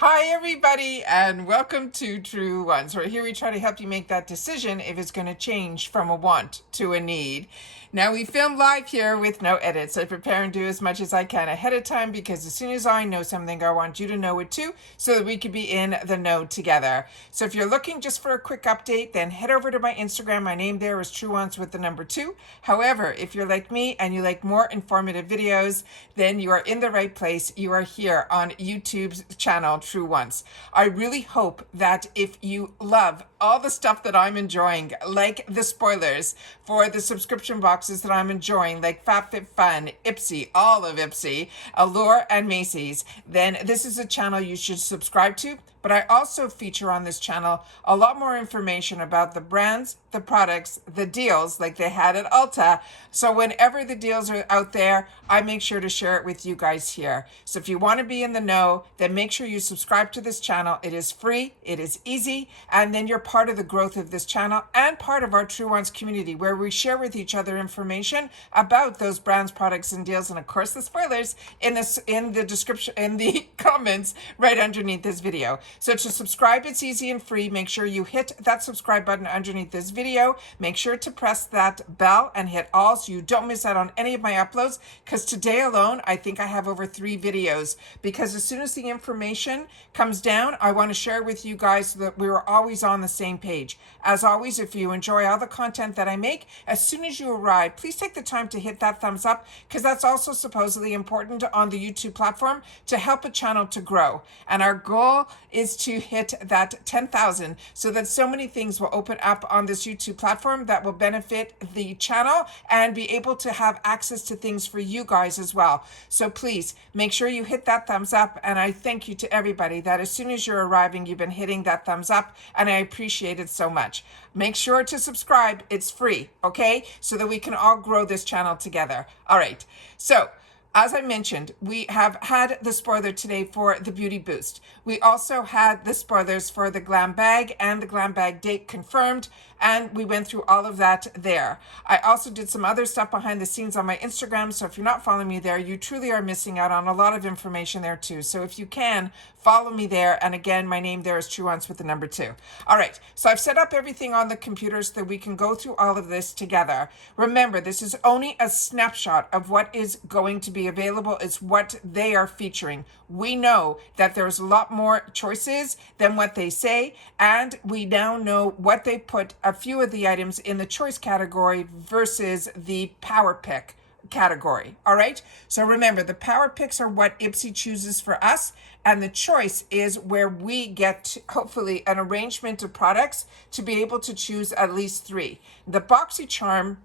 Hi everybody and welcome to Truewants, where here we try to help you make that decision if it's going to change from a want to a need. Now we film live here with no edits. I prepare and do as much as I can ahead of time because as soon as I know something, I want you to know it too so that we can be in the know together. So if you're looking just for a quick update, then head over to my Instagram. My name there is Truewants with the number 2. However, if you're like me and you like more informative videos, then you are in the right place. You are here on YouTube's channel, Truewants. I really hope that if you love all the stuff that I'm enjoying, like the spoilers for the subscription boxes that I'm enjoying, like FabFitFun, Ipsy, all of Ipsy, Allure, and Macy's, then this is a channel you should subscribe to. But I also feature on this channel a lot more information about the brands, the products, the deals like they had at Ulta. So whenever the deals are out there, I make sure to share it with you guys here. So if you want to be in the know, then make sure you subscribe to this channel. It is free, it is easy, and then you're part of the growth of this channel and part of our Truewants community where we share with each other information about those brands, products, and deals, and of course the spoilers in the description, in the comments right underneath this video. So to subscribe, it's easy and free. Make sure you hit that subscribe button underneath this video. Make sure to press that bell and hit all so you don't miss out on any of my uploads, because today alone, I think I have over 3 videos, because as soon as the information comes down, I want to share with you guys so that we're always on the same page. As always, if you enjoy all the content that I make, as soon as you arrive, please take the time to hit that thumbs up, because that's also supposedly important on the YouTube platform to help a channel to grow. And our goal is to hit that 10,000 so that so many things will open up on this YouTube platform that will benefit the channel and be able to have access to things for you guys as well. So please make sure you hit that thumbs up, and I thank you to everybody that as soon as you're arriving, you've been hitting that thumbs up, and I appreciate it so much. Make sure to subscribe. It's free, okay? So that we can all grow this channel together. All right. So as I mentioned, we have had the spoiler today for the Beauty Boost. We also had the spoilers for the Glam Bag and the Glam Bag date confirmed, and we went through all of that there. I also did some other stuff behind the scenes on my Instagram, so if you're not following me there, you truly are missing out on a lot of information there too. So if you can, follow me there. And again, my name there is Truewants with the number 2. All right, so I've set up everything on the computer so that we can go through all of this together. Remember, this is only a snapshot of what is going to be available. It's what they are featuring. We know that there's a lot more choices than what they say, and we now know what they put a few of the items in the choice category versus the power pick category. All right, so remember, the power picks are what Ipsy chooses for us, and the choice is where we get hopefully an arrangement of products to be able to choose at least 3. The Boxycharm,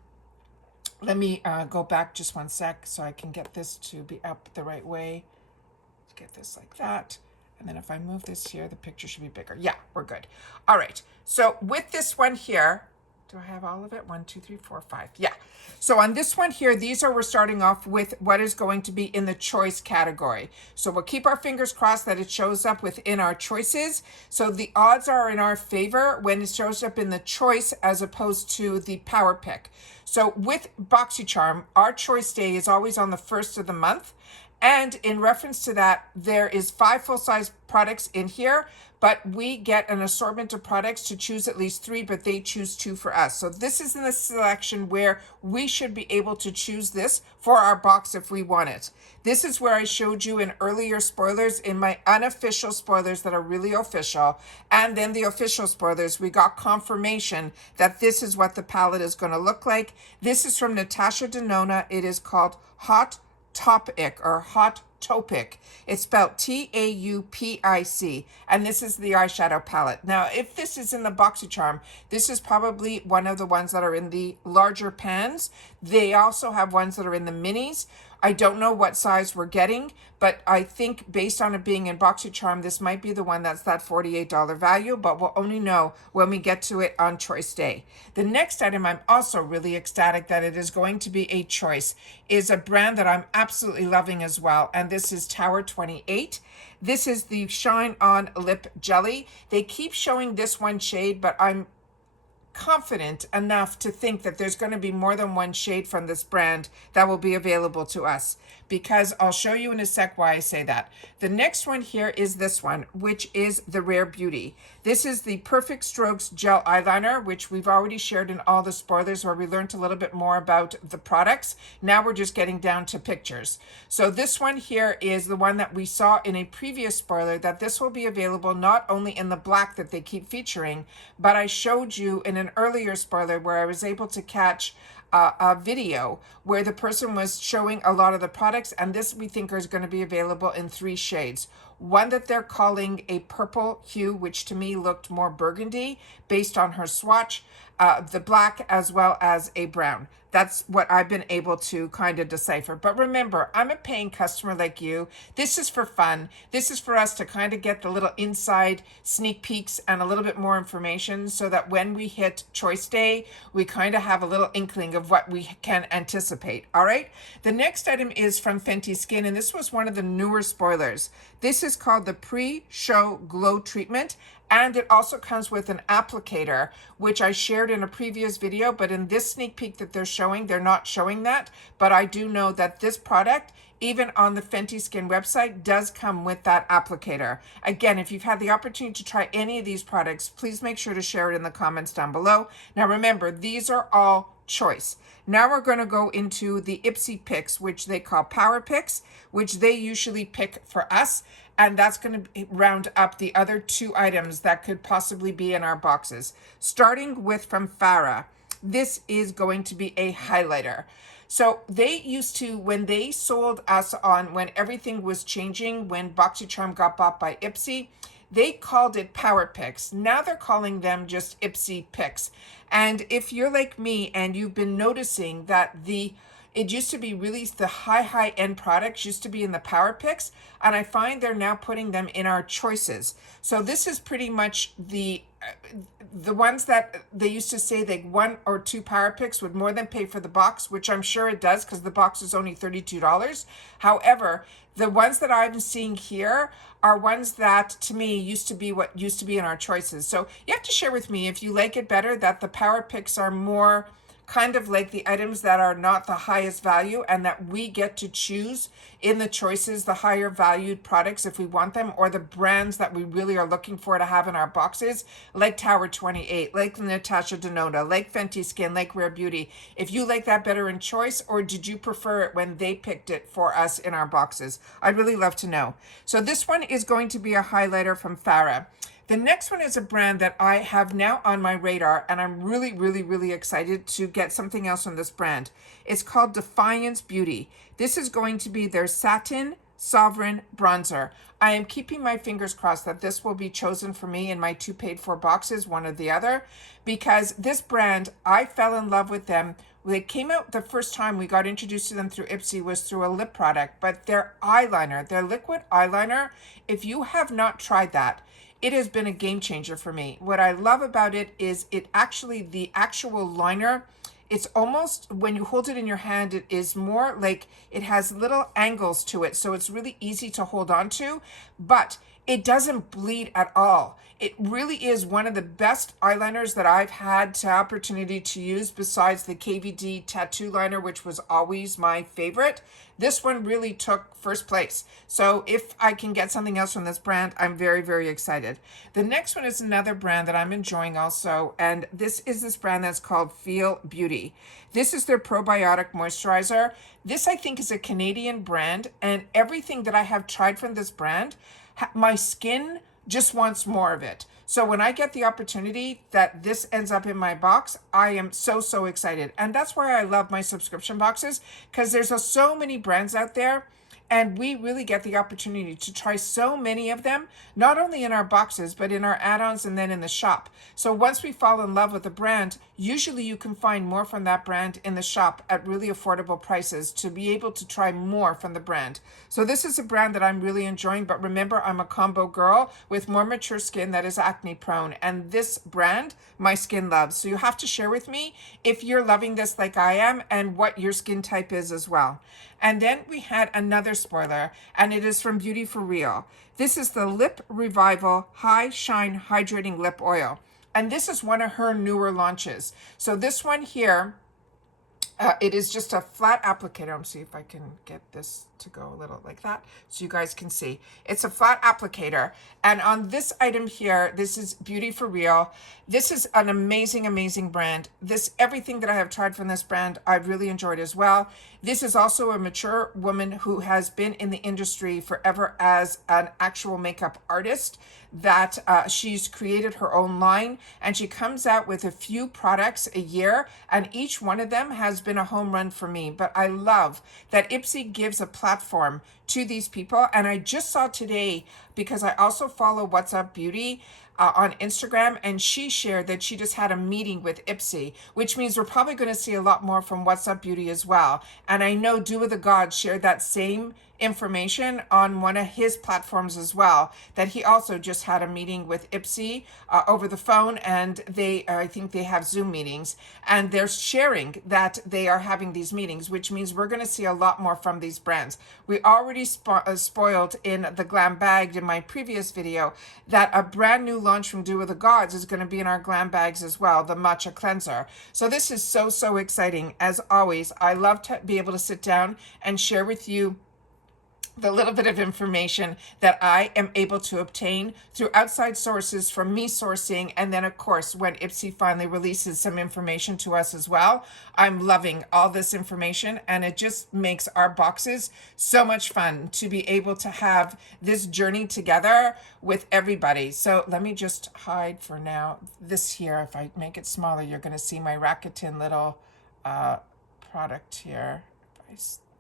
let me go back just one sec so I can get this to be up the right way. Get this like that. And then if I move this here, the picture should be bigger. Yeah, we're good. All right. So with this one here, do I have all of it? 1, 2, 3, 4, 5. Yeah. So on this one here, we're starting off with what is going to be in the choice category. So we'll keep our fingers crossed that it shows up within our choices. So the odds are in our favor when it shows up in the choice as opposed to the power pick. So with Boxycharm, our choice day is always on the 1st of the month. And in reference to that, there is 5 full-size products in here, but we get an assortment of products to choose at least 3, but they choose 2 for us. So this is in the selection where we should be able to choose this for our box if we want it. This is where I showed you in earlier spoilers, in my unofficial spoilers that are really official, and then the official spoilers, we got confirmation that this is what the palette is going to look like. This is from Natasha Denona. It is called Hot Topic or Hot Topic. It's spelled Taupic, and this is the eyeshadow palette. Now, if this is in the Boxycharm, this is probably one of the ones that are in the larger pans. They also have ones that are in the minis. I don't know what size we're getting, but I think based on it being in Boxycharm, this might be the one that's that $48 value, but we'll only know when we get to it on choice day. The next item I'm also really ecstatic that it is going to be a choice is a brand that I'm absolutely loving as well, and this is Tower 28. This is the Shine On Lip Jelly. They keep showing this one shade, but I'm confident enough to think that there's going to be more than one shade from this brand that will be available to us, because I'll show you in a sec why I say that. The next one here is this one, which is the Rare Beauty. This is the Perfect Strokes Gel Eyeliner, which we've already shared in all the spoilers where we learned a little bit more about the products. Now we're just getting down to pictures. So this one here is the one that we saw in a previous spoiler, that this will be available not only in the black that they keep featuring, but I showed you in an earlier spoiler where I was able to catch a video where the person was showing a lot of the products, and this we think is going to be available in 3 shades. One that they're calling a purple hue, which to me looked more burgundy based on her swatch, the black, as well as a brown. That's what I've been able to kind of decipher. But remember, I'm a paying customer like you. This is for fun. This is for us to kind of get the little inside sneak peeks and a little bit more information, so that when we hit choice day, we kind of have a little inkling of what we can anticipate. All right. The next item is from Fenty Skin, and this was one of the newer spoilers. This is called the Pre-Show Glow Treatment. And it also comes with an applicator, which I shared in a previous video, but in this sneak peek that they're showing, they're not showing that. But I do know that this product, even on the Fenty Skin website, does come with that applicator. Again, if you've had the opportunity to try any of these products, please make sure to share it in the comments down below. Now remember, these are all choice. Now we're going to go into the Ipsy picks, which they call power picks, which they usually pick for us. And that's going to round up the other 2 items that could possibly be in our boxes. Starting with from Farah, this is going to be a highlighter. So they used to, when they sold us on, when everything was changing, when Boxycharm got bought by Ipsy, they called it Power Picks. Now they're calling them just Ipsy Picks. And if you're like me and you've been noticing that it used to be really the high end products used to be in the power picks, and I find they're now putting them in our choices. So this is pretty much the ones that they used to say that 1 or 2 power picks would more than pay for the box, which I'm sure it does because the box is only $32. However, the ones that I'm seeing here are ones that to me used to be what used to be in our choices. So you have to share with me if you like it better that the power picks are more kind of like the items that are not the highest value, and that we get to choose in the choices the higher valued products if we want them, or the brands that we really are looking for to have in our boxes, like Tower 28, like Natasha Denona, like Fenty Skin, like Rare Beauty. If you like that better in choice, or did you prefer it when they picked it for us in our boxes? I'd really love to know. So this one is going to be a highlighter from Farah. The next one is a brand that I have now on my radar, and I'm really excited to get something else on this brand. It's called Defiance Beauty. This is going to be their Satin Sovereign Bronzer. I am keeping my fingers crossed that this will be chosen for me in my 2 paid for boxes, one or the other, because this brand, I fell in love with them. They came out the first time we got introduced to them through Ipsy was through a lip product, but their eyeliner, their liquid eyeliner, if you have not tried that, it has been a game changer for me. What I love about it is the actual liner, it's almost, when you hold it in your hand, it is more like it has little angles to it. So it's really easy to hold on to, but it doesn't bleed at all. It really is one of the best eyeliners that I've had the opportunity to use, besides the KVD tattoo liner, which was always my favorite. This one really took first place. So if I can get something else from this brand, I'm very excited. The next one is another brand that I'm enjoying also, and this is this brand that's called Feel Beauty. This is their probiotic moisturizer. This, I think, is a Canadian brand, and everything that I have tried from this brand, my skin just wants more of it. So when I get the opportunity that this ends up in my box, I am so excited. And that's why I love my subscription boxes, because there's so many brands out there, and we really get the opportunity to try so many of them, not only in our boxes, but in our add-ons and then in the shop. So once we fall in love with a brand, usually you can find more from that brand in the shop at really affordable prices to be able to try more from the brand. So this is a brand that I'm really enjoying, but remember, I'm a combo girl with more mature skin that is acne prone, and this brand, my skin loves. So you have to share with me if you're loving this like I am and what your skin type is as well. And then we had another spoiler, and it is from Beauty for Real. This is the Lip Revival High Shine Hydrating Lip Oil. And this is one of her newer launches. So this one here, it is just a flat applicator. Let me see if I can get this to go a little like that so you guys can see. It's a flat applicator. And on this item here, this is Beauty for Real. This is an amazing, amazing brand. Everything that I have tried from this brand, I've really enjoyed as well. This is also a mature woman who has been in the industry forever as an actual makeup artist, that she's created her own line, and she comes out with a few products a year, and each one of them has been a home run for me. But I love that Ipsy gives a platform to these people. And I just saw today, because I also follow What's Up Beauty on Instagram, and she shared that she just had a meeting with Ipsy, which means we're probably going to see a lot more from What's Up Beauty as well. And I know Do With The Gods shared that same information on one of his platforms as well, that he also just had a meeting with Ipsy over the phone, and I think they have Zoom meetings, and they're sharing that they are having these meetings, which means we're going to see a lot more from these brands. We already spoiled in the Glam Bagged in my previous video that a brand new launch from Do With The Gods is going to be in our Glam Bags as well, the Matcha Cleanser. So this is so, so exciting. As always, I love to be able to sit down and share with you the little bit of information that I am able to obtain through outside sources from me sourcing. And then, of course, when Ipsy finally releases some information to us as well, I'm loving all this information. And it just makes our boxes so much fun to be able to have this journey together with everybody. So let me just hide for now this here. If I make it smaller, you're going to see my Rakuten little product here.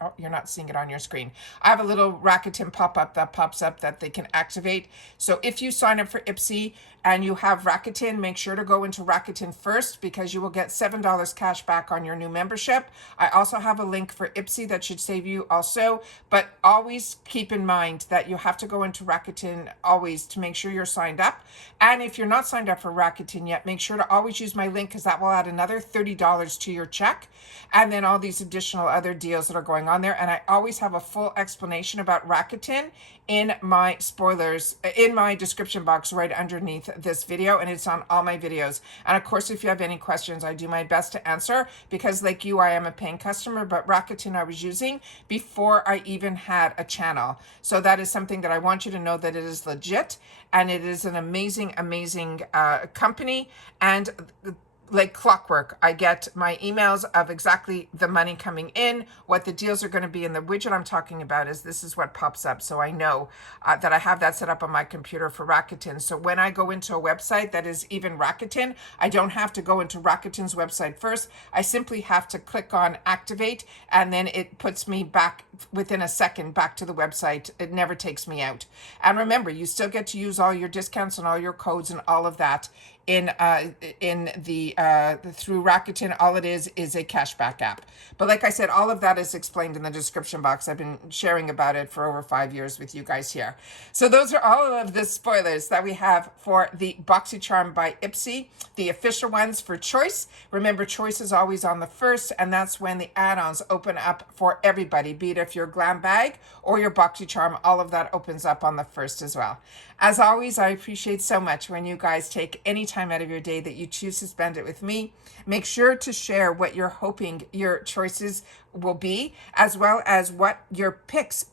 Oh, you're not seeing it on your screen. I have a little Rakuten pop-up that pops up that they can activate. So if you sign up for Ipsy and you have Rakuten, make sure to go into Rakuten first, because you will get $7 cash back on your new membership. I also have a link for Ipsy that should save you also, but always keep in mind that you have to go into Rakuten always to make sure you're signed up. And if you're not signed up for Rakuten yet, make sure to always use my link, because that will add another $30 to your check. And then all these additional other deals that are going on there. And I always have a full explanation about Rakuten in my spoilers, in my description box right underneath this video, and it's on all my videos. And of course, if you have any questions, I do my best to answer, because like you, I am a paying customer, but Rakuten I was using before I even had a channel. So that is something that I want you to know, that it is legit, and it is an amazing, amazing company. And like clockwork, I get my emails of exactly the money coming in, what the deals are going to be, and the widget I'm talking about is this is what pops up. So I know that I have that set up on my computer for Rakuten. So when I go into a website that is even Rakuten, I don't have to go into Rakuten's website first. I simply have to click on activate, and then it puts me back within a second back to the website. It never takes me out. And remember, you still get to use all your discounts and all your codes and all of that in the through Rakuten. All it is a cashback app. But like I said, all of that is explained in the description box. I've been sharing about it for over 5 years with you guys here. So those are all of the spoilers that we have for the Boxycharm by Ipsy, the official ones for Choice. Remember, Choice is always on the first, and that's when the add-ons open up for everybody, be it if you're Glam Bag or your Boxycharm, all of that opens up on the first as well. As always, I appreciate so much when you guys take any time out of your day that you choose to spend it with me. Make sure to share what you're hoping your choices will be, as well as what your picks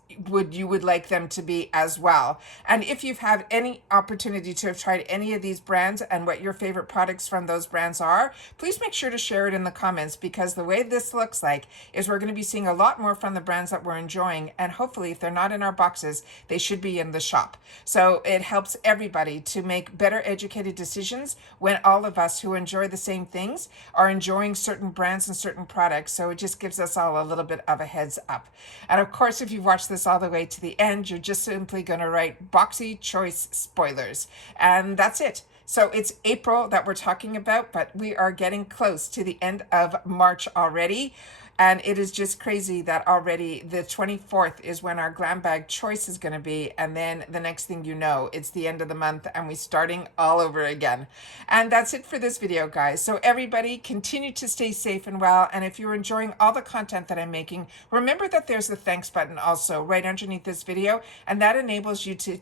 you would like them to be as well. And if you've had any opportunity to have tried any of these brands and what your favorite products from those brands are, please make sure to share it in the comments, because the way this looks like is we're going to be seeing a lot more from the brands that we're enjoying, and hopefully if they're not in our boxes, they should be in the shop. So it helps everybody to make better educated decisions when all of us who enjoy the same things are enjoying certain brands and certain products. So it just gives us all a little bit of a heads up. And of course, if you've watched this all the way to the end, you're just simply going to write Boxy Choice Spoilers, and that's it. So it's April that we're talking about, but we are getting close to the end of March already. And it is just crazy that already the 24th is when our glam bag choice is going to be. And then the next thing you know, it's the end of the month and we're starting all over again. And that's it for this video, guys. So everybody continue to stay safe and well. And if you're enjoying all the content that I'm making, remember that there's the thanks button also right underneath this video. And that enables you to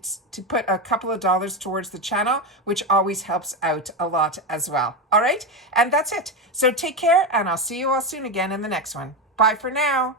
put a couple of dollars towards the channel, which always helps out a lot as well. All right. And that's it. So take care, and I'll see you all soon again in the next one. Bye for now.